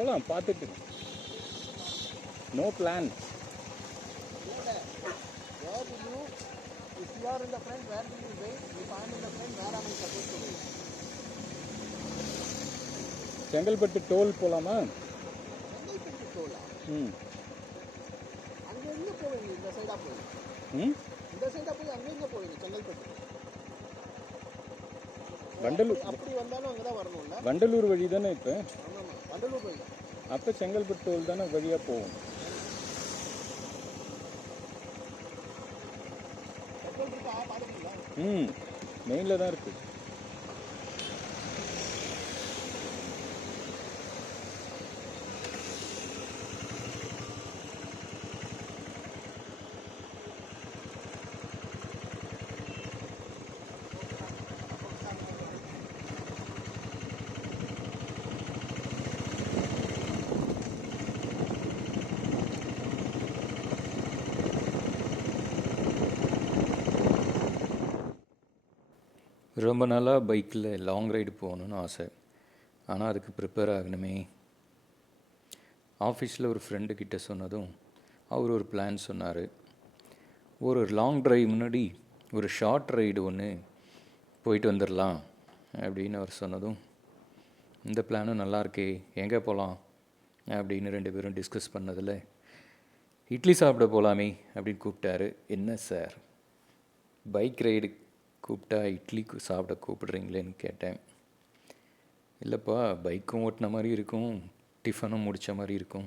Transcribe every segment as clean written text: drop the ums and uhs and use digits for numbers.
போகலாம் பார்த்துட்டு. No plan. If you are in the front, where will you wait? If I am in the front, where am I supposed to wait? Chengalpattu toll போகலாமா? செங்கல்பட்டு டோலா? அங்கே எங்கே போவீங்க? இந்த சைடாக போவீங்க? இந்த சைடாக போய் அங்கே எங்கே போவீங்க? செங்கல்பட்டு வண்டலூர். அப்படி வந்தாலும் அங்கே தான் வரணும்ல? வண்டலூர் வழி தானே இப்போ? ஆமாம், வண்டலூர் வழி தான். அப்போ செங்கல்பட்டு டோல் தானே வழியாக போவோம். பெட்ரோல் இருக்கா? பார்த்துருக்கீங்களா? மெயினில் தான் இருக்குது. ரொம்ப நாளாக பைக்கில் லாங் ரைடு போகணுன்னு ஆசை. ஆனால் அதுக்கு ப்ரிப்பேர் ஆகணுமே. ஆஃபீஸில் ஒரு ஃப்ரெண்டுக்கிட்ட சொன்னதும் அவர் ஒரு பிளான் சொன்னார். ஒரு லாங் ட்ரைவ் முன்னாடி ஒரு ஷார்ட் ரைடு ஒன்று போயிட்டு வந்துடலாம் அப்படின்னு அவர் சொன்னதும், இந்த பிளானும் நல்லா இருக்கே, எங்கே போகலாம் அப்படின்னு 2 பேரும் டிஸ்கஸ் பண்ணதில், இட்லி சாப்பிட போகலாமே அப்படின்னு கூப்பிட்டாரு. என்ன சார், பைக் ரைடு கூப்பிட்டா இட்லி சாப்பிட கூப்பிடுறீங்களேன்னு கேட்டேன். இல்லைப்பா, பைக்கும் ஓட்டின மாதிரி இருக்கும், டிஃபனும் முடித்த மாதிரி இருக்கும்.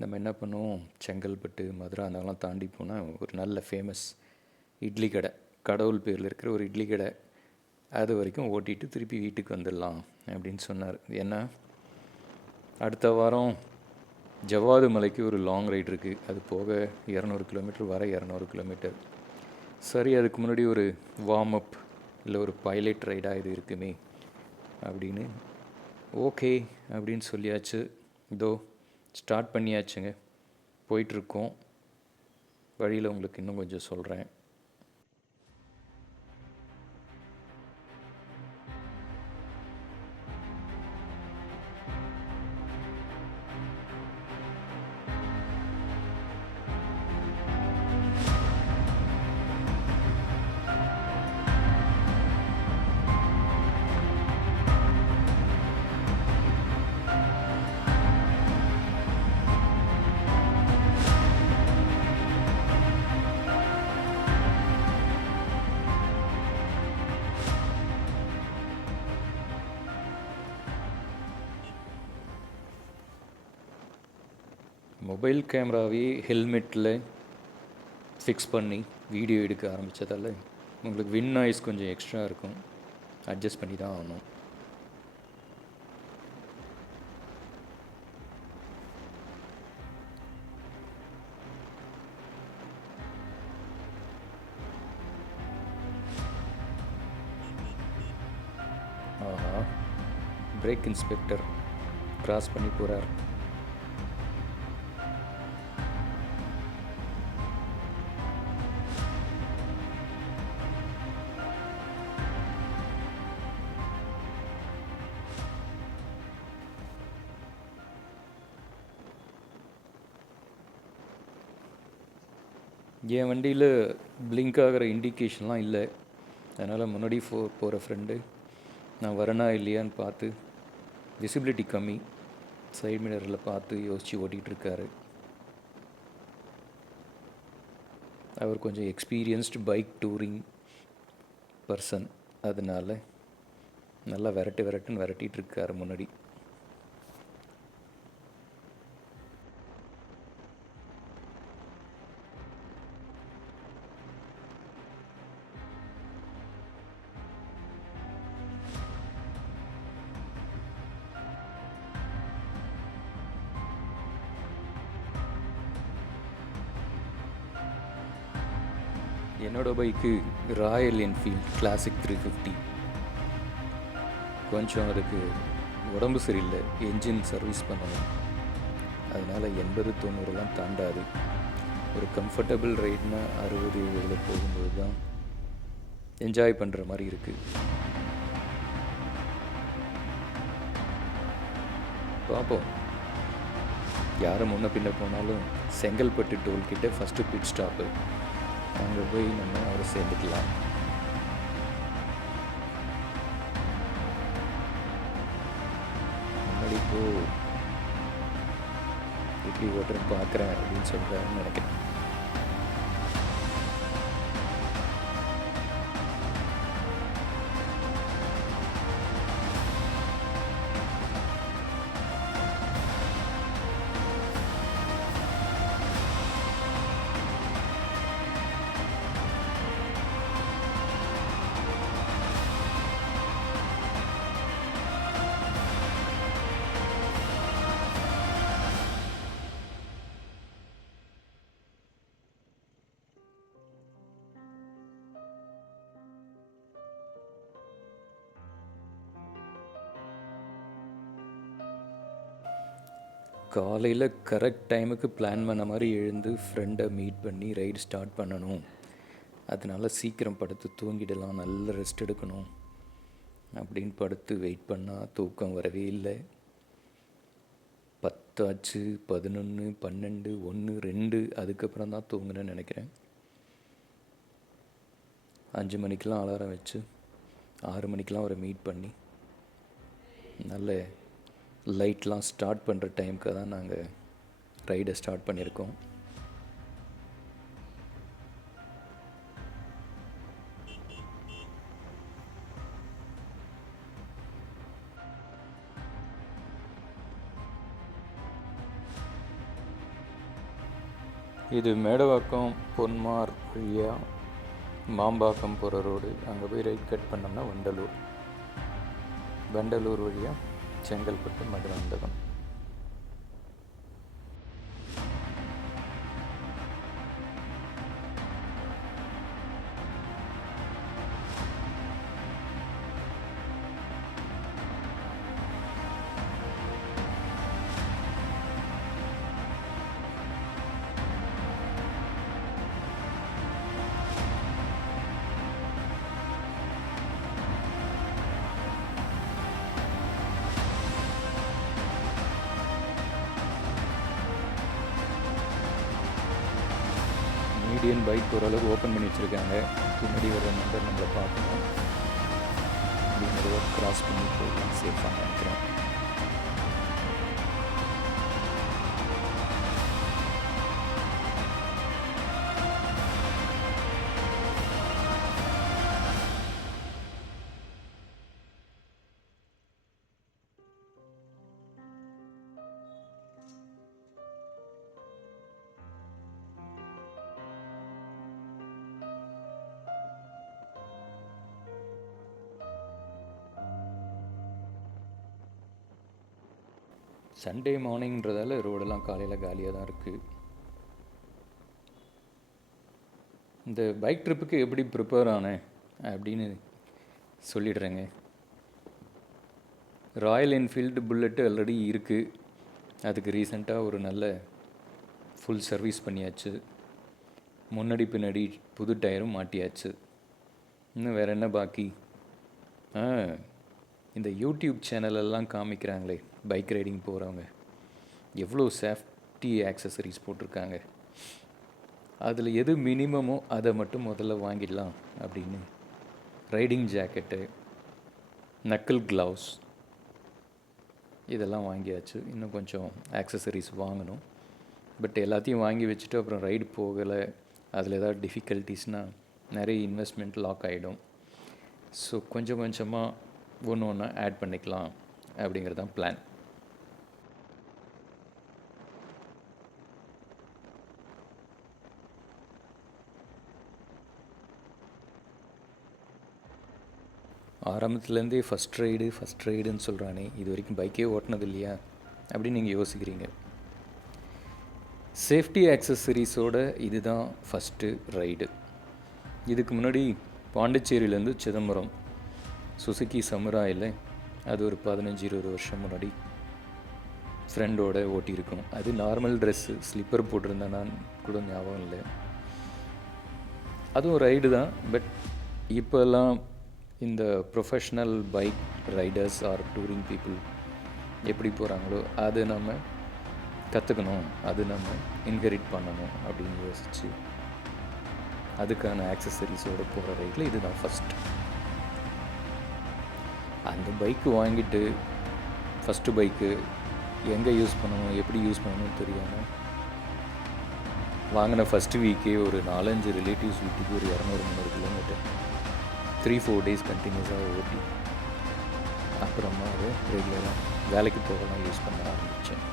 நம்ம என்ன பண்ணுவோம், செங்கல்பட்டு மதுரை அதெல்லாம் தாண்டி போனால் ஒரு நல்ல ஃபேமஸ் இட்லி கடை, கடவுள் பேரில் இருக்கிற ஒரு இட்லி கடை, அது வரைக்கும் ஓட்டிட்டு திருப்பி வீட்டுக்கு வந்துடலாம் அப்படின்னு சொன்னார். ஏன்னா அடுத்த வாரம் ஜவ்வாது மலைக்கு ஒரு லாங் ரைடு இருக்குது. அது போக 200 கிலோமீட்டர், வர 200 கிலோமீட்டர். சரி, அதுக்கு முன்னாடி ஒரு வார்ம் அப் இல்லை ஒரு பைலட் ரைடாக இது இருக்குமே அப்படின்னு ஓகே அப்படின்னு சொல்லியாச்சு. இதோ ஸ்டார்ட் பண்ணியாச்சுங்க, போயிட்டுருக்கோம். வழியில் உங்களுக்கு இன்னும் கொஞ்சம் சொல்கிறேன். மொபைல் கேமராவே ஹெல்மெட்டில் ஃபிக்ஸ் பண்ணி வீடியோ எடுக்க ஆரம்பித்ததால் உங்களுக்கு வின் நாய்ஸ் கொஞ்சம் எக்ஸ்ட்ரா இருக்கும். அட்ஜஸ்ட் பண்ணி தான் ஆகணும். ஆஹா, பிரேக் இன்ஸ்பெக்டர் கிராஸ் பண்ணி போகிறார். என் வண்டியில் பிளிங்க் ஆகிற இண்டிகேஷன்லாம் இல்லை. அதனால் முன்னாடி போகிற ஃப்ரெண்டு நான் வரேனா இல்லையான்னு பார்த்து, விசிபிலிட்டி கம்மி, சைட் மிரரில் பார்த்து யோசித்து ஓட்டிகிட்ருக்காரு. அவர் கொஞ்சம் எக்ஸ்பீரியன்ஸ்டு பைக் டூரிங் பர்சன், அதனால் நல்லா விரட்டுன்னு விரட்டிகிட்ருக்காரு முன்னாடி. என்னோடய பைக்கு ராயல் என்ஃபீல்ட் கிளாசிக் 350. கொஞ்சம் அதுக்கு உடம்பு சரியில்லை, என்ஜின் சர்வீஸ் பண்ணணும். அதனால் 80-90 தாண்டாது. ஒரு கம்ஃபர்டபுள் ரைட்னா 60-70 போகும்போது தான் என்ஜாய் பண்ணுற மாதிரி இருக்குது. பார்ப்போம். யாரை முன்ன பின்ன போனாலும் செங்கல்பட்டு டோல்கிட்ட ஃபஸ்ட்டு பிட் ஸ்டாப்பு, அங்கே போய் நம்ம அவரை சேர்ந்துக்கலாம். முன்னாடி இப்போ எப்படி ஓட்டுறேன்னு பார்க்குறேன் அப்படின்னு சொல்கிறாருன்னு நினைக்கிறேன். காலையில் கரெக்ட் டைமுக்கு பிளான் பண்ண மாதிரி எழுந்து ஃப்ரெண்டை மீட் பண்ணி ரைடு ஸ்டார்ட் பண்ணணும். அதனால சீக்கிரம் படுத்து தூங்கிடலாம், நல்ல ரெஸ்ட் எடுக்கணும் அப்படின்னு படுத்து வெயிட் பண்ணால் தூக்கம் வரவே இல்லை. 10 ஆச்சு, 11, 12, 1, 2 அதுக்கப்புறம் தான் தூங்குனேன்னு நினைக்கிறேன். 5 மணிக்கெலாம் அலாரம் வச்சு 6 மணிக்கெலாம் அவரை மீட் பண்ணி நல்ல லைட்லாம் ஸ்டார்ட் பண்ணுற டைமுக்கு தான் நாங்கள் ரைடை ஸ்டார்ட் பண்ணியிருக்கோம். இது மேடவாக்கம் பொன்மார் வழியாக மாம்பாக்கம் போகிற ரோடு. அங்கே போய் ரைட் கட் பண்ணோம்னா வண்டலூர் வழியாக செங்கல்பட்டு மதுராந்தகம். மீடியன் பைக் ஓரளவுக்கு ஓப்பன் பண்ணி வச்சுருக்காங்க. பின்னாடி வர நம்பர் நம்மளை பார்க்கணும். அப்படிங்கிறத கிராஸ் பண்ணி போகலாம் சேஃபாக நினைக்கிறேன். சண்டே மார்னிங்கிறதால ரோடெல்லாம் காலையில் காலியாக தான் இருக்குது. இந்த பைக் ட்ரிப்புக்கு எப்படி ப்ரிப்பேர் ஆனேன் அப்படின்னு சொல்லிடுறேங்க. ராயல் என்ஃபீல்டு புல்லட்டு ஆல்ரெடி இருக்குது. அதுக்கு ரீசெண்டாக ஒரு நல்ல ஃபுல் சர்வீஸ் பண்ணியாச்சு. முன்னாடி பின்னாடி புது டயரும் மாட்டியாச்சு. இன்னும் வேறு என்ன பாக்கி? இந்த யூடியூப் சேனலெல்லாம் காமிக்கிறாங்களே பைக் ரைடிங் போகிறவங்க, எவ்வளோ சேஃப்டி ஆக்சசரிஸ் போட்டிருக்காங்க. அதில் எது மினிமமோ அதை மட்டும் முதல்ல வாங்கிடலாம் அப்படின்னு ரைடிங் ஜாக்கெட்டு, நக்கிள் க்ளவுஸ் இதெல்லாம் வாங்கியாச்சு. இன்னும் கொஞ்சம் ஆக்சசரிஸ் வாங்கணும். பட் எல்லாத்தையும் வாங்கி வச்சுட்டு அப்புறம் ரைடு போகலை, அதில் ஏதாவது டிஃபிகல்ட்டிஸ்னால் நிறைய இன்வெஸ்ட்மெண்ட் லாக் ஆகிடும். ஸோ கொஞ்சம் கொஞ்சமாக ஒன்று ஒன்றா ஆட் பண்ணிக்கலாம் அப்படிங்கிறது தான் பிளான். ஆரம்பத்துலேருந்தே ஃபஸ்ட் ரைடுன்னு சொல்கிறானே, இது வரைக்கும் பைக்கே ஓட்டினது இல்லையா அப்படின்னு நீங்கள் யோசிக்கிறீங்க. சேஃப்டி ஆக்சசரிஸோட இதுதான் ஃபஸ்ட்டு ரைடு. இதுக்கு முன்னாடி பாண்டிச்சேரியிலேருந்து சிதம்பரம் சுசுக்கி சமுராயில் அது ஒரு 15-20 வருஷம் முன்னாடி ஃப்ரெண்டோடு ஓட்டியிருக்கோம். அது நார்மல் ட்ரெஸ்ஸு, ஸ்லிப்பர் போட்டிருந்தேன் நான் கூட ஞாபகம் இல்லை. அதுவும் ரைடு தான். பட் இப்போல்லாம் இந்த professional bike riders or touring people எப்படி போகிறாங்களோ அது நம்ம கற்றுக்கணும், அது நம்ம இன்ஹெரிட் பண்ணணும் அப்படின்னு யோசித்து அதுக்கான ஆக்சசரிஸோடு போகிற ரைடில் இதுதான் ஃபஸ்ட். அந்த பைக்கு வாங்கிட்டு ஃபஸ்ட்டு பைக்கு எங்கே யூஸ் பண்ணணும், எப்படி யூஸ் பண்ணணும்னு தெரியாமல் வாங்கின ஃபஸ்ட்டு வீக்கே ஒரு 4-5 ரிலேட்டிவ்ஸ் வீட்டுக்கு ஒரு 200-300 கிலோமீட்டர் 3-4 டேஸ் கண்டினியூஸாக ஓட்டி அப்புறமா அது ரெகுலராக வேலைக்கு போகலாம் யூஸ் பண்ண ஆரம்பித்தேன்.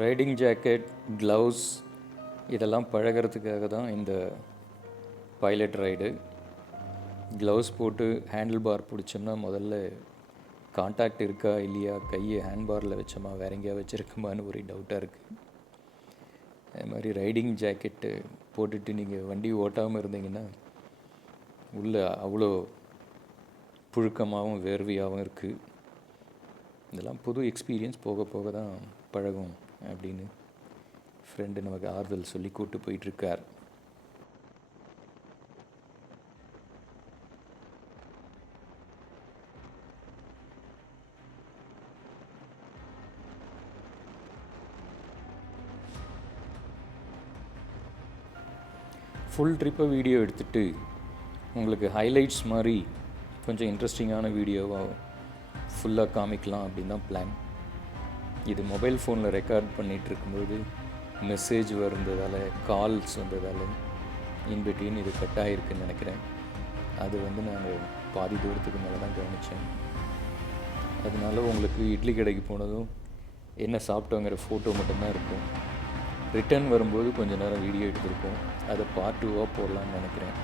ரைடிங் ஜாக்கெட், க்ளவுஸ் இதெல்லாம் பழகிறதுக்காக தான் இந்த பைலட் ரைடு. க்ளவுஸ் போட்டு ஹேண்டில் பார் பிடிச்சோம்னா முதல்ல கான்டாக்ட் இருக்கா இல்லையா, கையை ஹேண்ட் பாரில் வச்சோமா வேற எங்கேயா வச்சுருக்கோமான்னு ஒரு டவுட்டாக இருக்குது. அது மாதிரி ரைடிங் ஜாக்கெட்டு போட்டுட்டு நீங்கள் வண்டி ஓட்டாமல் இருந்தீங்கன்னா உள்ளே அவ்வளோ புழுக்கமாகவும் வேர்வையாகவும் இருக்குது. இதெல்லாம் புது எக்ஸ்பீரியன்ஸ், போக போக தான் பழகும் அப்படின்னு ஃப்ரெண்டு நமக்கு ஆறுதல் சொல்லி கூப்பிட்டு போயிட்டுருக்கார். ஃபுல் ட்ரிப்பை வீடியோ எடுத்துகிட்டு உங்களுக்கு ஹைலைட்ஸ் மாதிரி கொஞ்சம் இன்ட்ரெஸ்டிங்கான வீடியோவாக ஃபுல்லாக காமிக்கலாம் அப்படின்னு தான் பிளான். இது மொபைல் ஃபோனில் ரெக்கார்ட் பண்ணிகிட்டு இருக்கும்போது மெசேஜ் வந்ததால், கால்ஸ் வந்ததால் இன்பிட்வீன் இது கட் ஆகிருக்குன்னு நினைக்கிறேன். அது நாங்கள் பாதி தூரத்துக்கு மேலே தான் கவனித்தேன். அதனால உங்களுக்கு இட்லி கடைக்கு போனதும் என்ன சாப்பிட்டோங்கிற ஃபோட்டோ மட்டும்தான் இருக்கும். ரிட்டர்ன் வரும்போது கொஞ்சம் நேரம் வீடியோ எடுத்திருக்கோம், அதை பார்ட் 2வாக போடலான்னு நினைக்கிறேன்.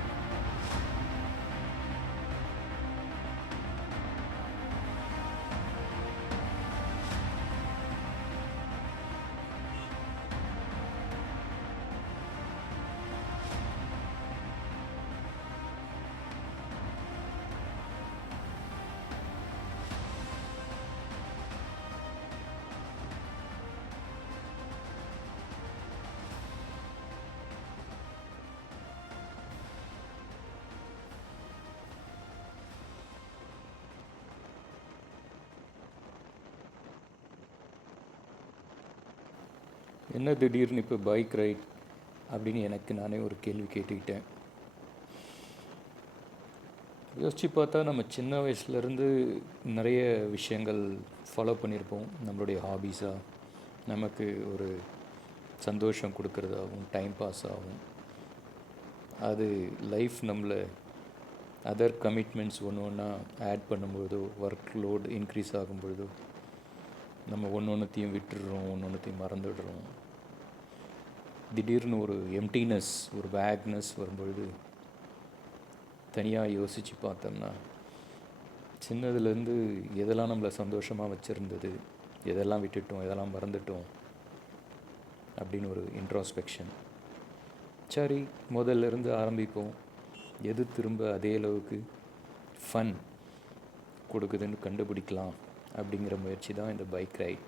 என்ன திடீர்னு இப்போ பைக் ரைட் அப்படின்னு எனக்கு நானே ஒரு கேள்வி கேட்டுக்கிட்டேன். யோசித்து பார்த்தா நம்ம சின்ன வயசுலேருந்து நிறைய விஷயங்கள் ஃபாலோ பண்ணியிருப்போம். நம்மளுடைய ஹாபீஸாக நமக்கு ஒரு சந்தோஷம் கொடுக்குறதாகவும் டைம் பாஸ் ஆகும். அது லைஃப் நம்மளை அதர் கமிட்மெண்ட்ஸ் ஒன்று ஒன்றா ஆட் பண்ணும்பொழுதோ, ஒர்க் லோடு இன்க்ரீஸ் ஆகும்பொழுதோ நம்ம ஒன்றொன்றுத்தையும் விட்டுடுறோம், ஒன்றொன்றுத்தையும் மறந்துடுறோம். திடீர்னு ஒரு எம்டினஸ், ஒரு வேக்னஸ் வரும்பொழுது தனியாக யோசித்து பார்த்தோம்னா சின்னதுலேருந்து எதெல்லாம் நம்மளை சந்தோஷமாக வச்சுருந்தது, எதெல்லாம் விட்டுட்டோம், எதெல்லாம் மறந்துட்டோம் அப்படின்னு ஒரு இன்ட்ராஸ்பெக்ஷன். சரி, முதல்ல இருந்து ஆரம்பிப்போம். எது திரும்ப அதே அளவுக்கு ஃபன் கொடுக்குதுன்னு கண்டுபிடிக்கலாம் அப்படிங்கிற முயற்சி தான் இந்த பைக் ரைட்.